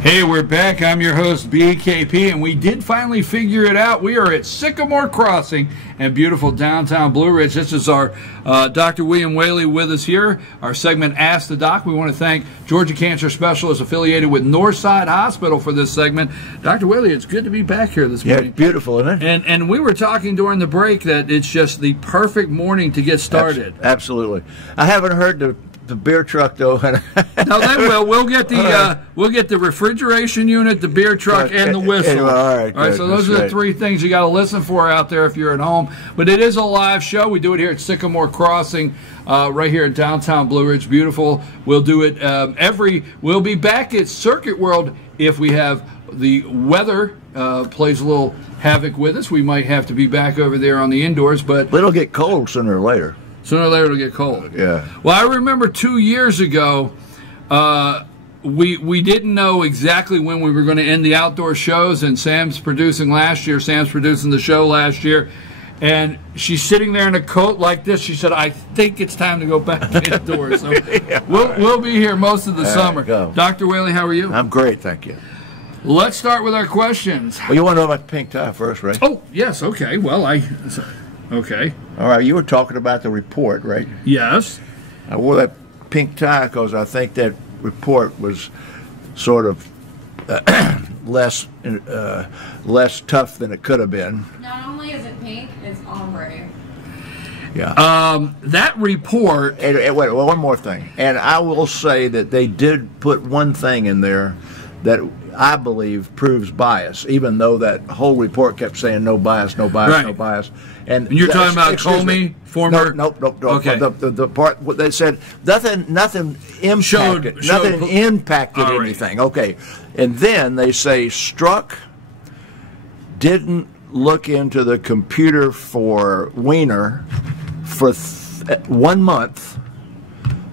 Hey, we're back. I'm your host, BKP, and we did finally figure it out. We are at Sycamore Crossing in beautiful downtown Blue Ridge. This is our Dr. William Whaley with us here, our segment Ask the Doc. We want to thank Georgia Cancer Specialists affiliated with Northside Hospital for this segment. Dr. Whaley, it's good to be back here this morning. Yeah, beautiful, isn't it? And we were talking during the break that it's just the perfect morning to get started. Absolutely. I haven't heard the beer truck though. No, they will. We'll get the refrigeration unit, the beer truck, and the whistle. All right. So those are the three things you got to listen for out there if you're at home. But it is a live show. We do it here at Sycamore Crossing, right here in downtown Blue Ridge. Beautiful. We'll do it We'll be back at Circuit World if we have the weather plays a little havoc with us. We might have to be back over there on the indoors, but it'll get cold sooner or later. Sooner or later it'll get cold. Yeah. Well, I remember 2 years ago, we didn't know exactly when we were going to end the outdoor shows, and Sam's producing the show last year, and she's sitting there in a coat like this. She said, "I think it's time to go back indoors." So yeah, we'll be here most of the summer. Go. Dr. Whaley, how are you? I'm great, thank you. Let's start with our questions. Well, you want to know about the pink tie first, right? Oh, yes. Okay. Well, okay. All right, you were talking about the report, right? Yes. I wore that pink tie because I think that report was sort of less tough than it could have been. Not only is it pink, it's ombre. Yeah. That report. And wait, one more thing. And I will say that they did put one thing in there that I believe proves bias, even though that whole report kept saying no bias, no bias, right. No bias. And you're talking about Comey, former. Nope. Okay. The part what they said nothing impacted, nothing impacted anything. Right. Okay, and then they say Strzok didn't look into the computer for Weiner for 1 month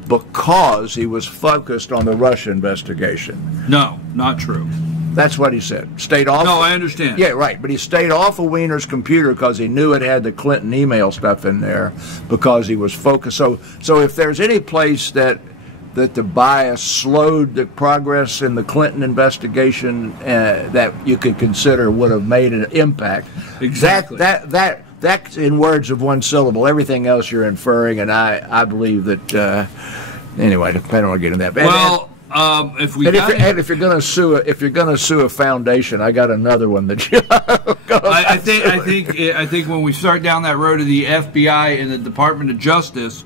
because he was focused on the Russia investigation. No, not true. That's what he said. Stayed off. No, I understand. Yeah, right. But he stayed off of Weiner's computer because he knew it had the Clinton email stuff in there because he was focused. So if there's any place that the bias slowed the progress in the Clinton investigation that you could consider would have made an impact. Exactly. That's in words of one syllable. Everything else you're inferring, and I believe that. Anyway, I don't want to get into that. Well. If you're going to sue a foundation, I got another one that you. I think when we start down that road of the FBI and the Department of Justice,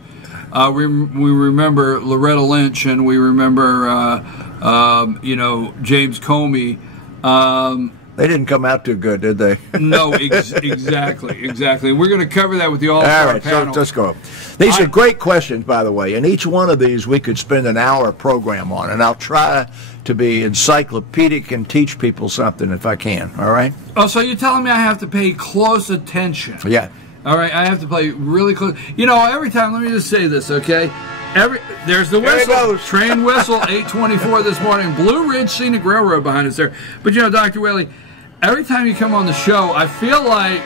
we remember Loretta Lynch and we remember James Comey. They didn't come out too good, did they? No, exactly. We're going to cover that with the all-star panel. So let's go. These are great questions, by the way, and each one of these we could spend an hour program on, and I'll try to be encyclopedic and teach people something if I can, all right? Oh, so you're telling me I have to pay close attention? Yeah. All right, I have to pay really close. Every time, let me just say this, okay? There's the whistle. There it goes. Train whistle, 8:24 this morning. Blue Ridge Scenic Railroad behind us there. But, Dr. Whaley, every time you come on the show, I feel like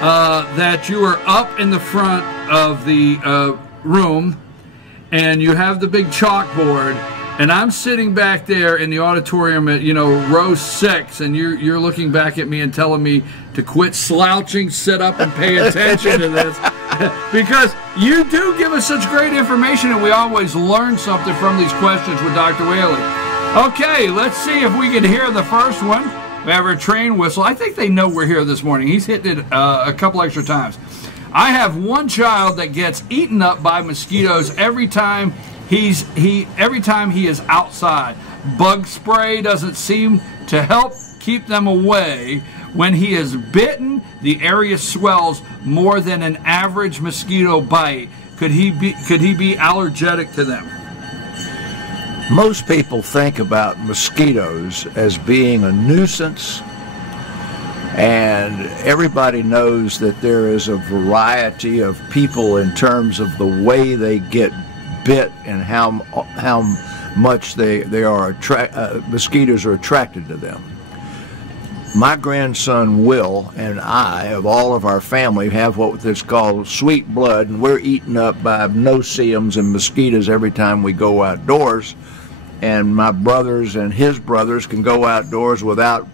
that you are up in the front of the room and you have the big chalkboard, and I'm sitting back there in the auditorium at row 6, and you're looking back at me and telling me to quit slouching, sit up, and pay attention to this because you do give us such great information, and we always learn something from these questions with Dr. Whaley. Okay, let's see if we can hear the first one. We have our train whistle. I think they know we're here this morning. He's hitting it a couple extra times. I have one child that gets eaten up by mosquitoes every time he is outside. Bug spray doesn't seem to help keep them away. When he is bitten, the area swells more than an average mosquito bite. Could he be allergic to them? Most people think about mosquitoes as being a nuisance, and everybody knows that there is a variety of people in terms of the way they get bit and how much mosquitoes are attracted to them. My grandson Will and I, of all of our family, have what is called sweet blood, and we're eaten up by no-see-ums and mosquitoes every time we go outdoors. and my brothers and his brothers can go outdoors without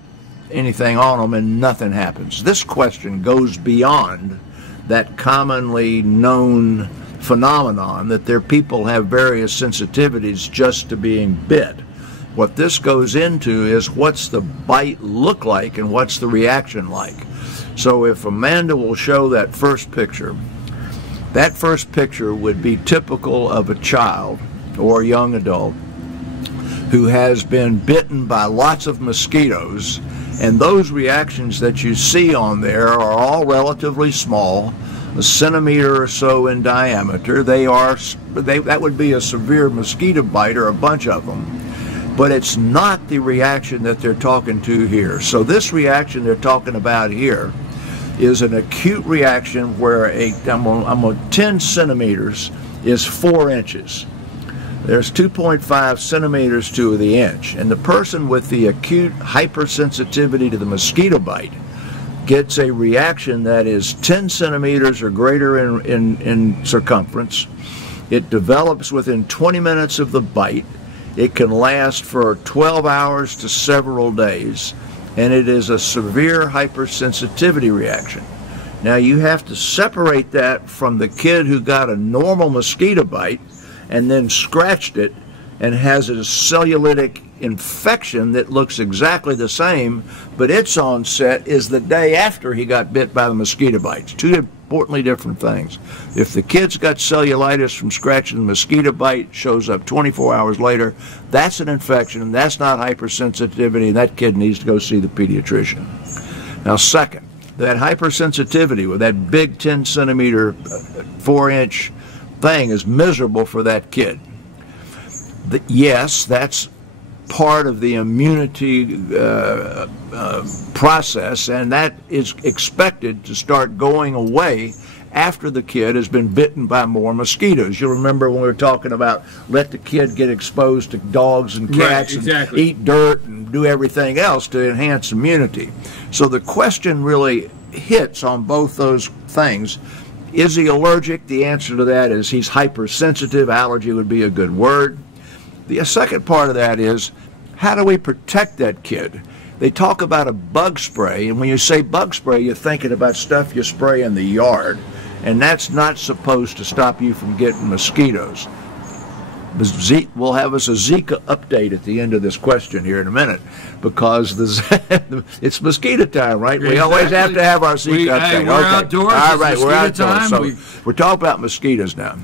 anything on them and nothing happens. This question goes beyond that commonly known phenomenon that their people have various sensitivities just to being bit. What this goes into is what's the bite look like and what's the reaction like. So if Amanda will show that first picture would be typical of a child or a young adult who has been bitten by lots of mosquitoes, and those reactions that you see on there are all relatively small, a centimeter or so in diameter. That would be a severe mosquito bite or a bunch of them. But it's not the reaction that they're talking to here. So this reaction they're talking about here is an acute reaction where 10 centimeters is 4 inches. There's 2.5 centimeters to the inch. And the person with the acute hypersensitivity to the mosquito bite gets a reaction that is 10 centimeters or greater in circumference. It develops within 20 minutes of the bite. It can last for 12 hours to several days, and it is a severe hypersensitivity reaction. Now you have to separate that from the kid who got a normal mosquito bite and then scratched it and has a cellulitic infection that looks exactly the same, but its onset is the day after he got bit by the mosquito bites. Two importantly different things. If the kid's got cellulitis from scratching the mosquito bite, shows up 24 hours later, that's an infection, that's not hypersensitivity, and that kid needs to go see the pediatrician. Now second, that hypersensitivity with that big 10 centimeter, 4 inch thing is miserable for that kid. Yes, that's part of the immunity process, and that is expected to start going away after the kid has been bitten by more mosquitoes. You'll remember when we were talking about let the kid get exposed to dogs and cats, right, exactly, and eat dirt and do everything else to enhance immunity. So the question really hits on both those things. Is he allergic? The answer to that is he's hypersensitive. Allergy would be a good word. The second part of that is, how do we protect that kid? They talk about a bug spray, and when you say bug spray, you're thinking about stuff you spray in the yard, and that's not supposed to stop you from getting mosquitoes. We'll have us a Zika update at the end of this question here in a minute, because it's mosquito time, right? Exactly. We always have to have our Zika update. Hey, we're outdoors. All right, we're outdoors. So we're talking about mosquitoes now.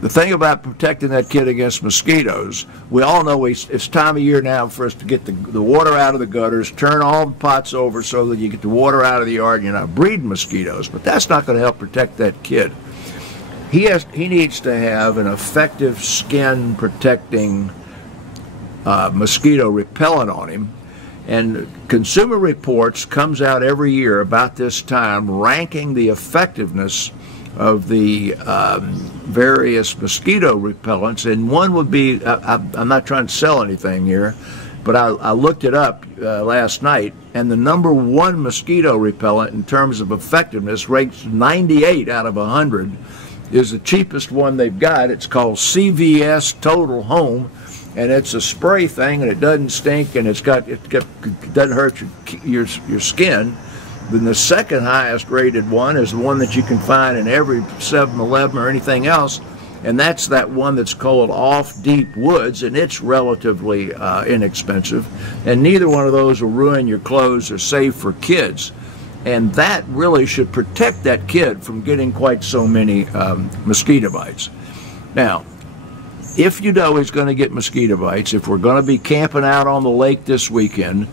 The thing about protecting that kid against mosquitoes, we all know it's time of year now for us to get the water out of the gutters, turn all the pots over so that you get the water out of the yard and you're not breeding mosquitoes. But that's not going to help protect that kid. He needs to have an effective skin protecting mosquito repellent on him. And Consumer Reports comes out every year about this time ranking the effectiveness of the various mosquito repellents, and one would be, I'm not trying to sell anything here, but I looked it up last night, and the #1 mosquito repellent in terms of effectiveness rates 98 out of 100, is the cheapest one they've got. It's called CVS Total Home, and it's a spray thing, and it doesn't stink, and it doesn't hurt your skin. Then the second highest rated one is the one that you can find in every 7-Eleven or anything else, and that's that one that's called Off Deep Woods, and it's relatively inexpensive, and neither one of those will ruin your clothes or safe for kids. And that really should protect that kid from getting quite so many mosquito bites. Now, if you know he's going to get mosquito bites, if we're going to be camping out on the lake this weekend,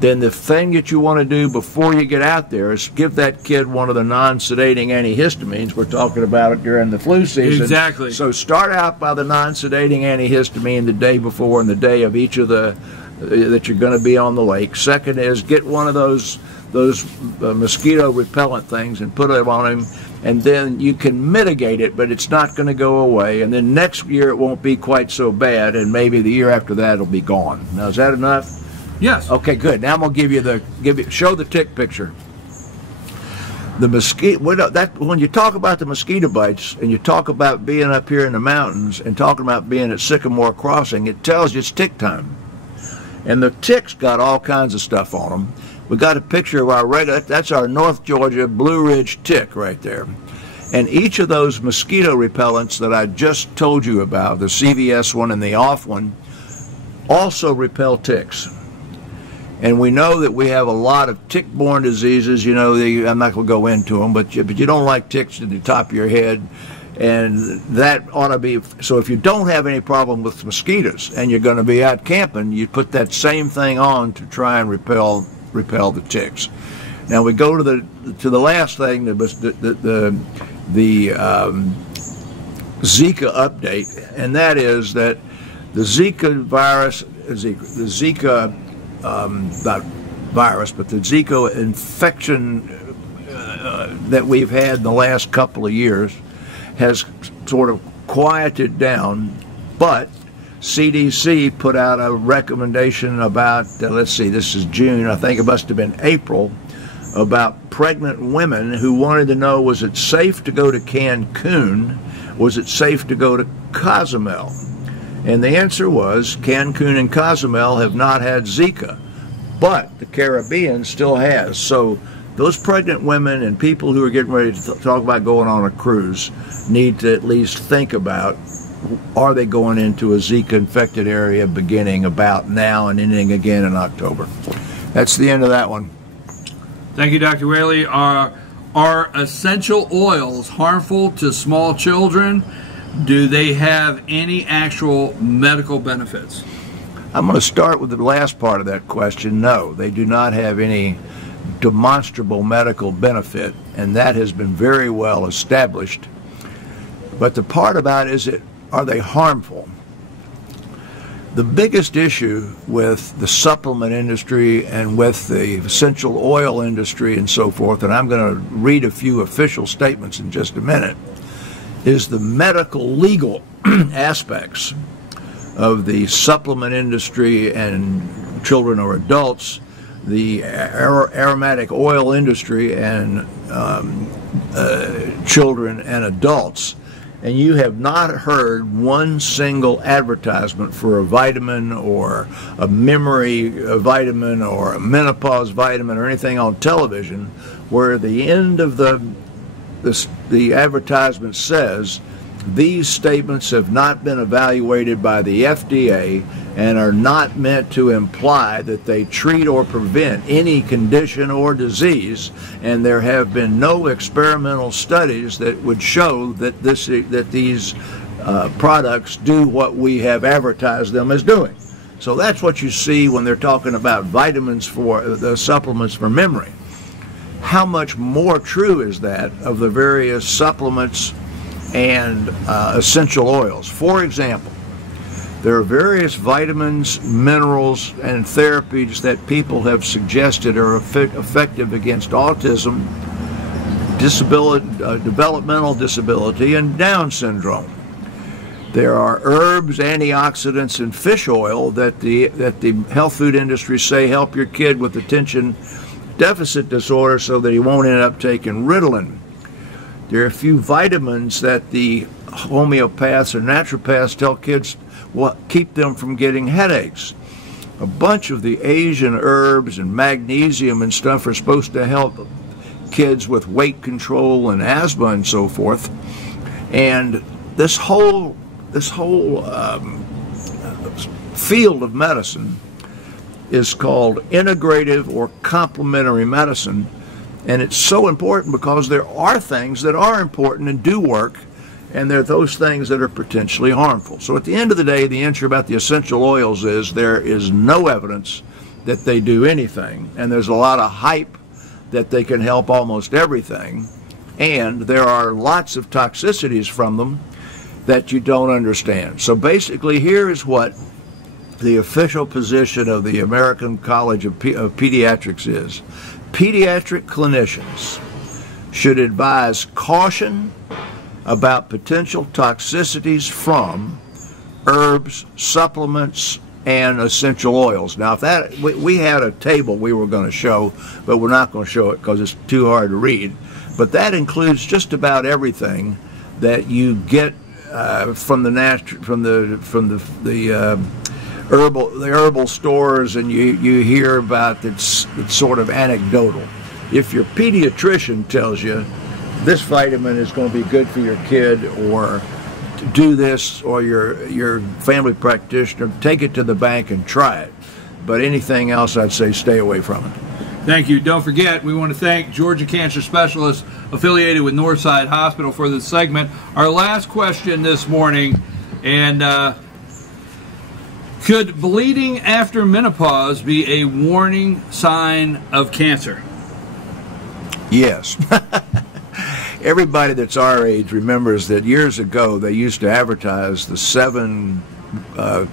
then the thing that you want to do before you get out there is give that kid one of the non-sedating antihistamines. We're talking about it during the flu season. Exactly. So start out by the non-sedating antihistamine the day before and the day of each of the that you're going to be on the lake. Second is get one of those mosquito repellent things and put it on him, and then you can mitigate it, but it's not going to go away. And then next year it won't be quite so bad, and maybe the year after that it'll be gone. Now, is that enough? Yes. Okay, good. Now I'm going to show the tick picture. The mosquito, that when you talk about the mosquito bites and you talk about being up here in the mountains and talking about being at Sycamore Crossing, it tells you it's tick time. And the ticks got all kinds of stuff on them. We got a picture of our regular, that's our North Georgia Blue Ridge tick right there. And each of those mosquito repellents that I just told you about, the CVS one and the off one, also repel ticks. And we know that we have a lot of tick-borne diseases. You know, I'm not going to go into them, but you don't like ticks to the top of your head. And that ought to be, so if you don't have any problem with mosquitoes and you're going to be out camping, you put that same thing on to try and repel the ticks. Now we go to the last thing, the Zika update, and that is that the Zika virus, not virus, but the Zika infection that we've had in the last couple of years has sort of quieted down, but CDC put out a recommendation about, let's see, this is June, I think it must have been April, about pregnant women who wanted to know, was it safe to go to Cancun? Was it safe to go to Cozumel? And the answer was Cancun and Cozumel have not had Zika, but the Caribbean still has. So those pregnant women and people who are getting ready to talk about going on a cruise need to at least think about, are they going into a Zika infected area beginning about now and ending again in October? That's the end of that one. Thank you, Dr. Whaley. Are essential oils harmful to small children? Do they have any actual medical benefits? I'm going to start with the last part of that question. No, they do not have any demonstrable medical benefit, and that has been very well established. But the part about are they harmful? The biggest issue with the supplement industry and with the essential oil industry and so forth, and I'm going to read a few official statements in just a minute, is the medical legal aspects of the supplement industry and children or adults, the aromatic oil industry and children and adults. And you have not heard one single advertisement for a vitamin or a memory vitamin or a menopause vitamin or anything on television where the end of the advertisement says, these statements have not been evaluated by the FDA and are not meant to imply that they treat or prevent any condition or disease, and there have been no experimental studies that would show that these products do what we have advertised them as doing. So that's what you see when they're talking about vitamins for the supplements for memory. How much more true is that of the various supplements and essential oils? For example, there are various vitamins, minerals, and therapies that people have suggested are effective against autism, developmental disability, and Down syndrome. There are herbs, antioxidants, and fish oil that the health food industry say help your kid with attention deficit disorder so that he won't end up taking Ritalin. There are a few vitamins that the homeopaths or naturopaths tell kids keep them from getting headaches. A bunch of the Asian herbs and magnesium and stuff are supposed to help kids with weight control and asthma and so forth. And this whole field of medicine is called integrative or complementary medicine. And it's so important because there are things that are important and do work, and there are those things that are potentially harmful. So at the end of the day, the answer about the essential oils is there is no evidence that they do anything, and there's a lot of hype that they can help almost everything, and there are lots of toxicities from them that you don't understand. So basically, here is what the official position of the American College of Pediatrics is. Pediatric clinicians should advise caution about potential toxicities from herbs, supplements, and essential oils. Now, if that we had a table we were going to show, but we're not going to show it because it's too hard to read. But that includes just about everything that you get from the herbal stores, and you hear about. It's sort of anecdotal. If your pediatrician tells you this vitamin is going to be good for your kid, or do this, or your family practitioner, take it to the bank and try it. But anything else, I'd say stay away from it. Thank you. Don't forget, we want to thank Georgia Cancer Specialists affiliated with Northside Hospital for this segment. Our last question this morning, and could bleeding after menopause be a warning sign of cancer? Yes. Everybody that's our age remembers that years ago they used to advertise the 7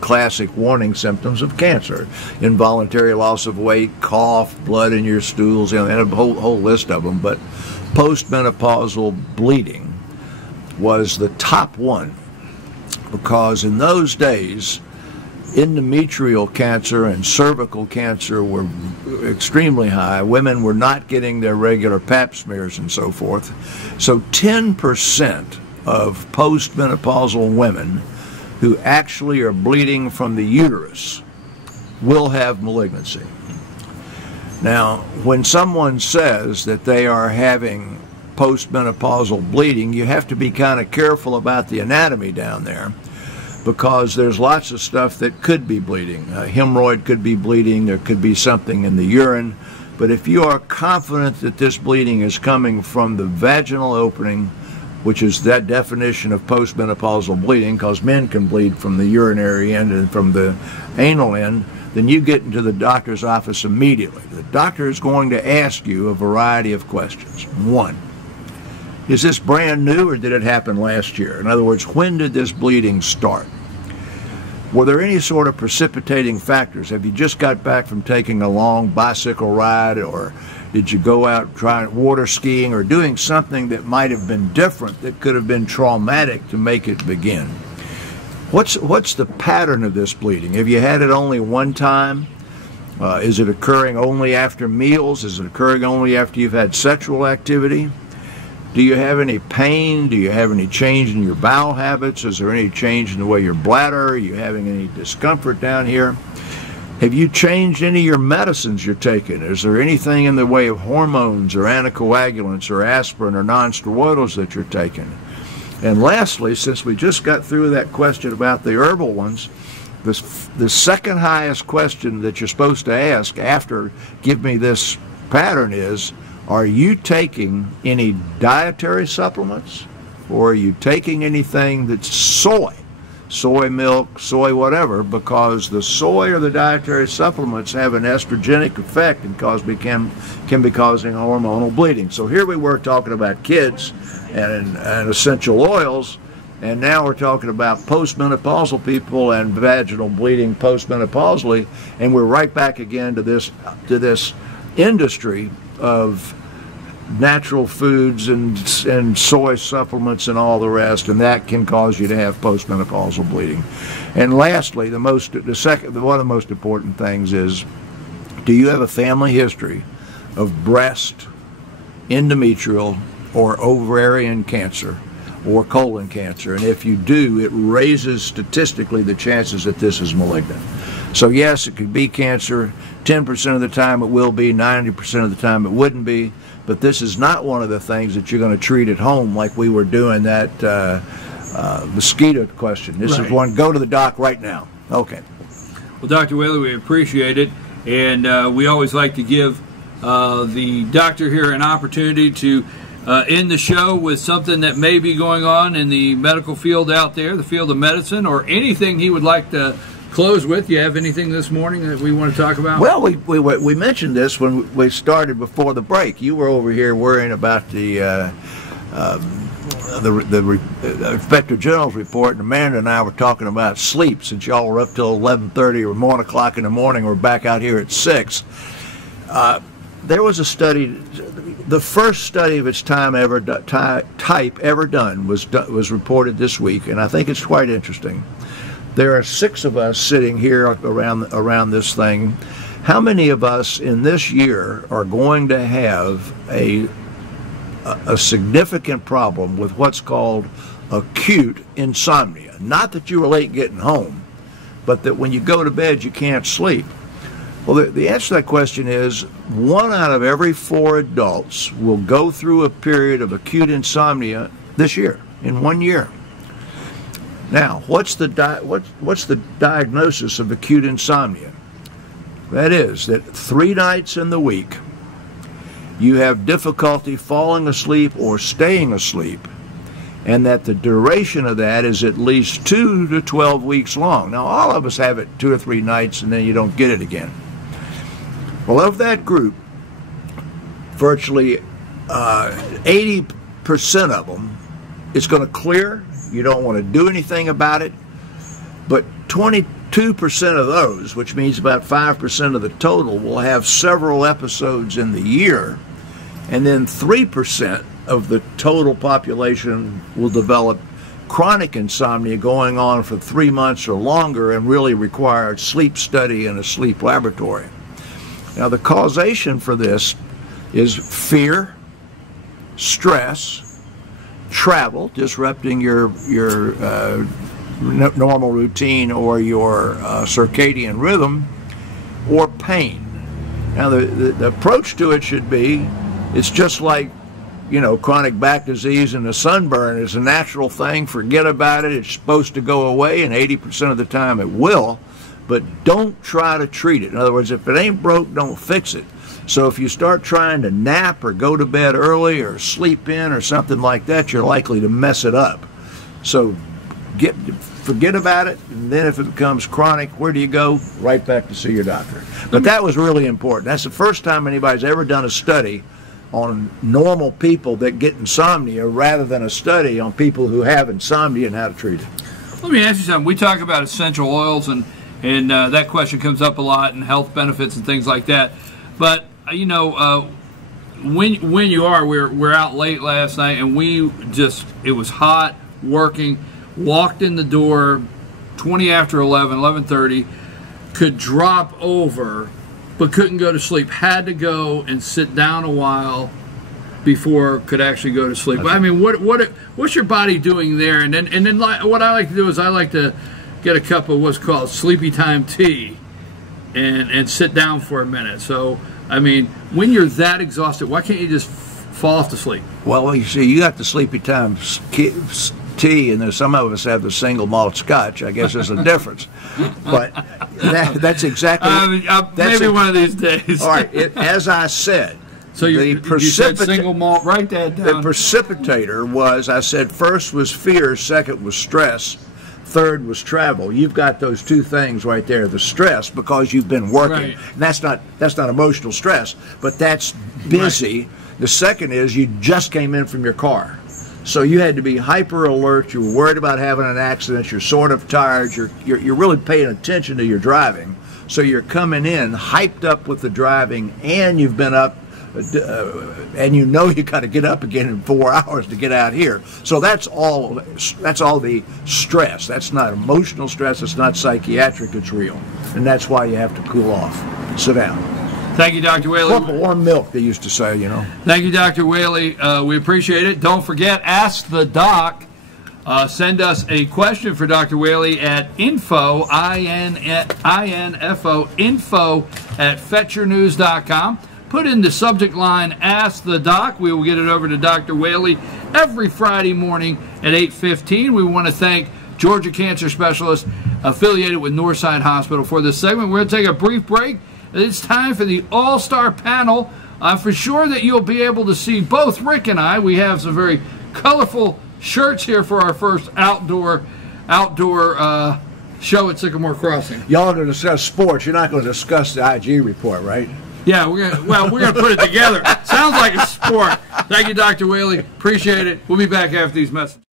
classic warning symptoms of cancer: involuntary loss of weight, cough, blood in your stools, and a whole list of them. But postmenopausal bleeding was the top one, because in those days endometrial cancer and cervical cancer were extremely high. Women were not getting their regular pap smears and so forth. So 10% of postmenopausal women who actually are bleeding from the uterus will have malignancy. Now, when someone says that they are having postmenopausal bleeding, you have to be kind of careful about the anatomy down there, because there's lots of stuff that could be bleeding. A hemorrhoid could be bleeding, there could be something in the urine. But if you are confident that this bleeding is coming from the vaginal opening, which is that definition of postmenopausal bleeding, because men can bleed from the urinary end and from the anal end, then you get into the doctor's office immediately. The doctor is going to ask you a variety of questions. 1, is this brand new, or did it happen last year? In other words, when did this bleeding start? Were there any sort of precipitating factors? Have you just got back from taking a long bicycle ride, or did you go out trying water skiing, or doing something that might have been different that could have been traumatic to make it begin? What's the pattern of this bleeding? Have you had it only one time? Is it occurring only after meals? Is it occurring only after you've had sexual activity? Do you have any pain? Do you have any change in your bowel habits? Is there any change in the way your bladder? Are you having any discomfort down here? Have you changed any of your medicines you're taking? Is there anything in the way of hormones or anticoagulants or aspirin or nonsteroidals that you're taking? And lastly, since we just got through that question about the herbal ones, the second highest question that you're supposed to ask after "give me this pattern" is, are you taking any dietary supplements, or are you taking anything that's soy milk, soy whatever? Because the soy or the dietary supplements have an estrogenic effect and can be causing hormonal bleeding. So here we were talking about kids and essential oils, and now we're talking about postmenopausal people and vaginal bleeding postmenopausally, and we're right back again to this industry of natural foods and soy supplements and all the rest, and that can cause you to have postmenopausal bleeding. And lastly, one of the most important things is, do you have a family history of breast, endometrial, or ovarian cancer, or colon cancer? And if you do, it raises statistically the chances that this is malignant. So yes, it could be cancer. 10% of the time it will be, 90% of the time it wouldn't be. But this is not one of the things that you're going to treat at home like we were doing that mosquito question. This is one, go to the doc right now. Okay. Well, Dr. Whaley, we appreciate it. And we always like to give the doctor here an opportunity to end the show with something that may be going on in the medical field out there, the field of medicine, or anything he would like to close with. You have anything this morning that we want to talk about? Well, we mentioned this when we started before the break. You were over here worrying about the Inspector General's report, and Amanda and I were talking about sleep, since y'all were up till 11:30 or 1 o'clock in the morning. We're back out here at 6. There was a study, the first study of its type ever done was reported this week, and I think it's quite interesting. There are 6 of us sitting here around this thing. How many of us in this year are going to have a a significant problem with what's called acute insomnia. Not that you were late getting home, but that when you go to bed you can't sleep. Well, the answer to that question is 1 out of every 4 adults will go through a period of acute insomnia this year, in 1 year. Now, what's the diagnosis of acute insomnia? That is that 3 nights in the week you have difficulty falling asleep or staying asleep, and that the duration of that is at least 2 to 12 weeks long. Now, all of us have it 2 or 3 nights and then you don't get it again. Well, of that group, virtually 80% of them, it's going to clear. You don't want to do anything about it. But 22% of those, which means about 5% of the total, will have several episodes in the year. And then 3% of the total population will develop chronic insomnia going on for 3 months or longer and really require sleep study in a sleep laboratory. Now, the causation for this is fear, stress, travel, disrupting your normal routine or your circadian rhythm, or pain. Now, the approach to it should be, it's just like, you know, chronic back disease and a sunburn is a natural thing. Forget about it. It's supposed to go away, and 80% of the time it will. But don't try to treat it. In other words, if it ain't broke, don't fix it. So if you start trying to nap or go to bed early or sleep in or something like that, you're likely to mess it up. So forget about it, and then if it becomes chronic, where do you go? Right back to see your doctor. But that was really important. That's the first time anybody's ever done a study on normal people that get insomnia rather than a study on people who have insomnia and how to treat it. Let me ask you something. We talk about essential oils, and that question comes up a lot, and health benefits and things like that. But you know, when you are, we're out late last night, and it was hot working. Walked in the door 20 after 11, 11:30, could drop over, but couldn't go to sleep. Had to go and sit down a while before could actually go to sleep. I mean, what's your body doing there? And then what I like to do is I like to get a cup of what's called sleepy time tea and sit down for a minute. So, I mean, when you're that exhausted, why can't you just fall off to sleep? Well, you see, you got the sleepy time tea, and then some of us have the single malt scotch. I guess there's a difference. But that's exactly... maybe one of these days. All right, as I said... So you said single malt, write that down. The precipitator was, I said, first was fear, second was stress, third was travel. You've got those two things right there. The stress, because you've been working. Right. And that's not emotional stress, but that's busy. Right. The second is you just came in from your car. So you had to be hyper alert. You were worried about having an accident. You're sort of tired. You're really paying attention to your driving. So you're coming in hyped up with the driving, and you've been up, and you know you got to get up again in 4 hours to get out here. So that's all the stress. That's not emotional stress. It's not psychiatric. It's real, and that's why you have to cool off. Sit down. Thank you, Dr. Whaley. Warm milk, they used to say, you know. Thank you, Dr. Whaley. We appreciate it. Don't forget, Ask the Doc. Send us a question for Dr. Whaley at info, I-N-F-O, info at fetchernews.com. Put in the subject line, Ask the Doc. We will get it over to Dr. Whaley every Friday morning at 8:15. We want to thank Georgia Cancer Specialist affiliated with Northside Hospital for this segment. We're going to take a brief break. It's time for the All-Star Panel. For sure that you'll be able to see both Rick and I. We have some very colorful shirts here for our first outdoor show at Sycamore Crossing. Y'all are going to discuss sports. You're not going to discuss the IG report, right? Yeah, we're gonna put it together. Sounds like a sport. Thank you, Dr. Whaley. Appreciate it. We'll be back after these messages.